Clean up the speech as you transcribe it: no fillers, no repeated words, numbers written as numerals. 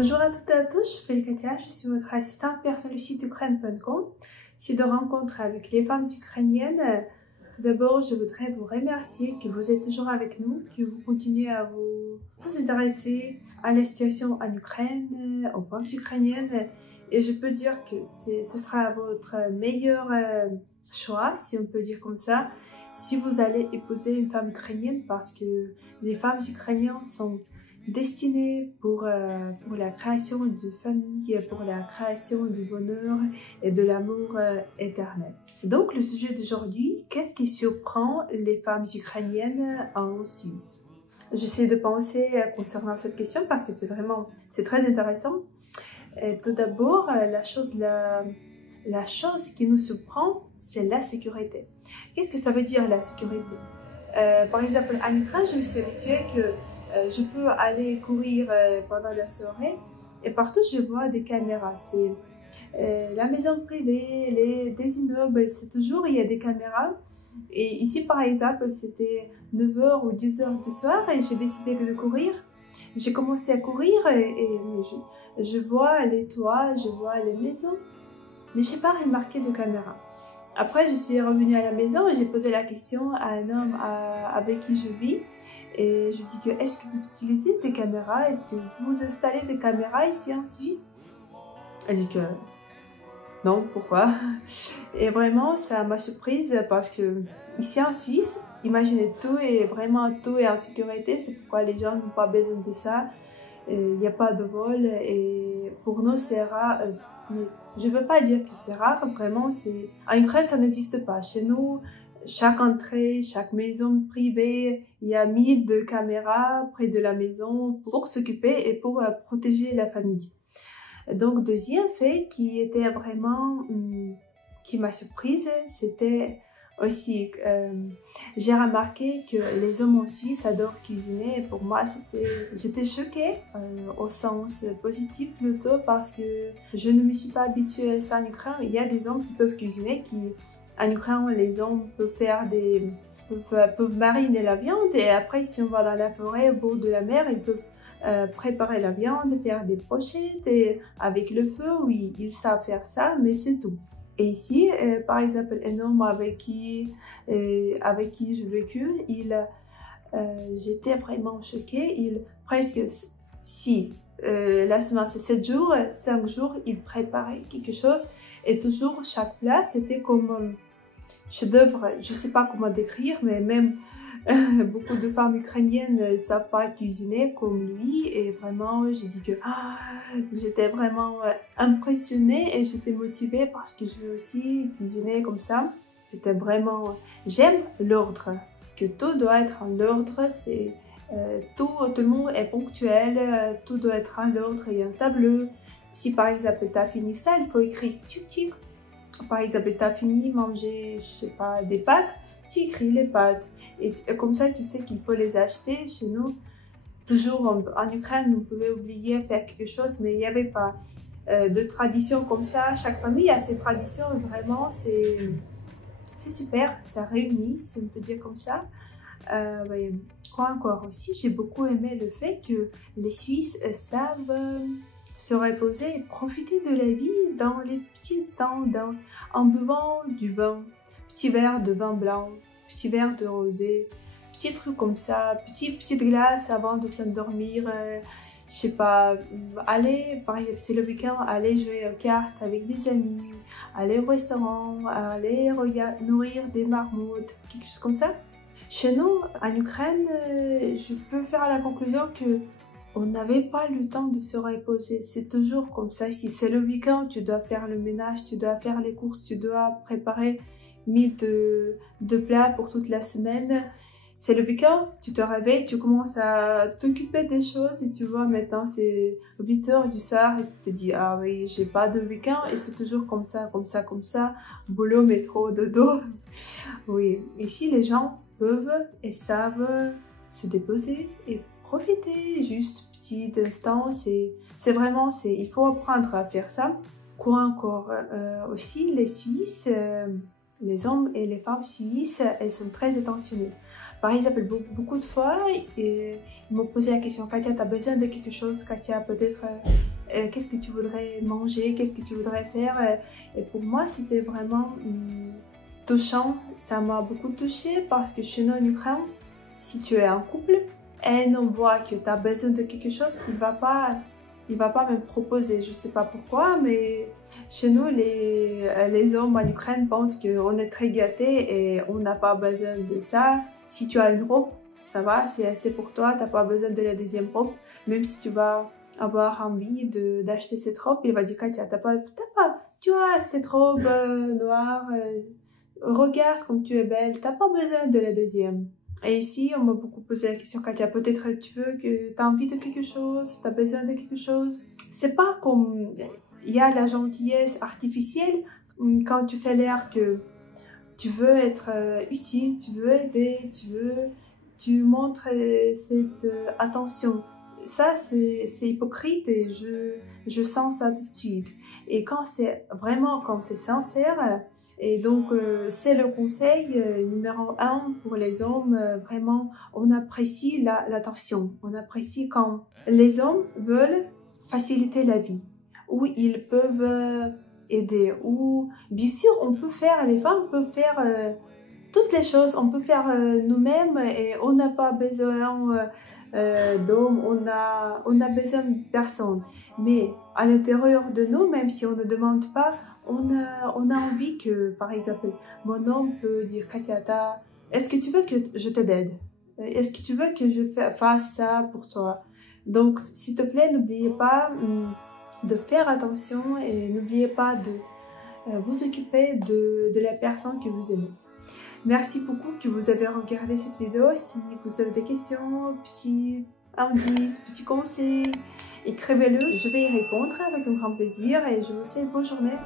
Bonjour à toutes et à tous, je suis Katia, je suis votre assistante personnelle site ukraine.com. Site de rencontre avec les femmes ukrainiennes. Tout d'abord, je voudrais vous remercier que vous êtes toujours avec nous, que vous continuez à vous intéresser à la situation en Ukraine, aux femmes ukrainiennes. Et je peux dire que ce sera votre meilleur choix, si on peut dire comme ça, si vous allez épouser une femme ukrainienne, parce que les femmes ukrainiennes sont destinées pour la création de famille, pour la création du bonheur et de l'amour éternel. Donc le sujet d'aujourd'hui, qu'est-ce qui surprend les femmes ukrainiennes en Suisse? J'essaie de penser concernant cette question parce que c'est très intéressant. Et tout d'abord, la chose qui nous surprend, c'est la sécurité. Qu'est-ce que ça veut dire la sécurité? Par exemple, en Ukraine, je me suis habituée que je peux aller courir pendant la soirée et partout je vois des caméras. C'est la maison privée, des immeubles, c'est toujours il y a des caméras. Et ici par exemple, c'était 9h ou 10h du soir et j'ai décidé de courir. J'ai commencé à courir et je vois les toits, je vois les maisons, mais je n'ai pas remarqué de caméras. Après, je suis revenue à la maison et j'ai posé la question à un homme avec qui je vis. Et je dis que, est-ce que vous utilisez des caméras? Est-ce que vous installez des caméras ici en Suisse? Elle dit que non, pourquoi? Et vraiment, ça m'a surprise parce que ici en Suisse, imaginez tout est en sécurité. C'est pourquoi les gens n'ont pas besoin de ça. Il n'y a pas de vol et pour nous c'est rare. Mais je ne veux pas dire que c'est rare, vraiment. En Ukraine, ça n'existe pas. Chez nous, chaque entrée, chaque maison privée, il y a 1000 de caméras près de la maison pour s'occuper et pour protéger la famille. Donc, deuxième fait qui m'a surprise, c'était aussi, j'ai remarqué que les hommes en Suisse adorent cuisiner. Et pour moi, j'étais choquée au sens positif plutôt parce que je ne me suis pas habituée à ça en Ukraine. Il y a des hommes qui peuvent cuisiner, en Ukraine, les hommes peuvent mariner la viande et après, si on va dans la forêt au bord de la mer, ils peuvent préparer la viande, faire des brochettes et avec le feu, oui, ils savent faire ça, mais c'est tout. Et ici, par exemple, un homme avec qui j'ai vécu, j'étais vraiment choquée. La semaine c'est 7 jours, 5 jours, il préparait quelque chose et toujours chaque plat, c'était comme chef-d'œuvre. Je ne sais pas comment décrire, mais même beaucoup de femmes ukrainiennes ne savent pas cuisiner comme lui. Et vraiment, j'ai dit que j'étais vraiment impressionnée et j'étais motivée parce que je veux aussi cuisiner comme ça. C'était vraiment... J'aime l'ordre, que tout doit être en ordre. Tout le monde est ponctuel, tout doit être en ordre. Il y a un tableau. Si par exemple, tu as fini ça, il faut écrire tchik-tchik. Par exemple, tu as fini manger, je sais pas, des pâtes, tu écris les pâtes. Et comme ça, tu sais qu'il faut les acheter. Chez nous, toujours en Ukraine, on pouvait oublier faire quelque chose, mais il n'y avait pas de tradition comme ça. Chaque famille a ses traditions, vraiment, c'est super, ça réunit, si on peut dire comme ça. Quoi encore aussi, j'ai beaucoup aimé le fait que les Suisses savent se reposer et profiter de la vie dans les petits instants, en buvant du vin, petit verre de vin blanc, petit verre de rosé, petits trucs comme ça, petite glace avant de s'endormir, je sais pas, aller, par exemple, c'est le week-end, aller jouer aux cartes avec des amis, aller au restaurant, aller nourrir des marmottes, quelque chose comme ça. Chez nous, en Ukraine, je peux faire la conclusion que on n'avait pas le temps de se reposer. C'est toujours comme ça. Si c'est le week-end, tu dois faire le ménage, tu dois faire les courses, tu dois préparer 1000 de plats pour toute la semaine. C'est le week-end, tu te réveilles, tu commences à t'occuper des choses et tu vois maintenant c'est 8h du soir et tu te dis ah oui, j'ai pas de week-end et c'est toujours comme ça, boulot, métro, dodo. Oui, ici les gens peuvent et savent se déposer et profiter juste petit instant. C'est vraiment, il faut apprendre à faire ça. Quoi encore? Aussi les Suisses, les hommes et les femmes suisses, elles sont très attentionnées. Par exemple, beaucoup de fois, ils m'ont posé la question, Katia, tu as besoin de quelque chose? Katia, peut-être, qu'est-ce que tu voudrais manger? Qu'est-ce que tu voudrais faire? Et pour moi, c'était vraiment touchant. Ça m'a beaucoup touchée parce que chez nous en Ukraine, si tu es un couple, et on voit que tu as besoin de quelque chose, il va pas me proposer. Je sais pas pourquoi, mais chez nous, les hommes en Ukraine pensent qu'on est très gâtés et on n'a pas besoin de ça. Si tu as une robe, ça va, c'est assez pour toi, tu n'as pas besoin de la deuxième robe. Même si tu vas avoir envie d'acheter cette robe, il va dire, Katia, tu as cette robe noire, regarde comme tu es belle, tu n'as pas besoin de la deuxième. Et ici, on m'a beaucoup posé la question, Katia, peut-être tu as envie de quelque chose, tu as besoin de quelque chose. C'est pas comme, il y a la gentillesse artificielle quand tu fais l'air que tu veux être utile, tu veux aider, tu montres cette attention. Ça, c'est hypocrite et je sens ça tout de suite. Et quand c'est sincère, et donc c'est le conseil numéro 1 pour les hommes, vraiment, on apprécie l'attention. On apprécie quand les hommes veulent faciliter la vie, où ils peuvent aider, ou bien sûr on peut faire, les femmes peuvent faire toutes les choses, on peut faire nous-mêmes et on n'a pas besoin d'hommes, on a besoin de personne. Mais à l'intérieur de nous, même si on ne demande pas, on a envie que, par exemple, mon homme peut dire, Katia, est-ce que tu veux que je t'aide? Est-ce que tu veux que je fasse ça pour toi? Donc, s'il te plaît, n'oubliez pas de faire attention et n'oubliez pas de vous occuper de la personne que vous aimez. Merci beaucoup que vous avez regardé cette vidéo. Si vous avez des questions, petits indices, petits conseils, écrivez-le. Je vais y répondre avec un grand plaisir et je vous souhaite une bonne journée.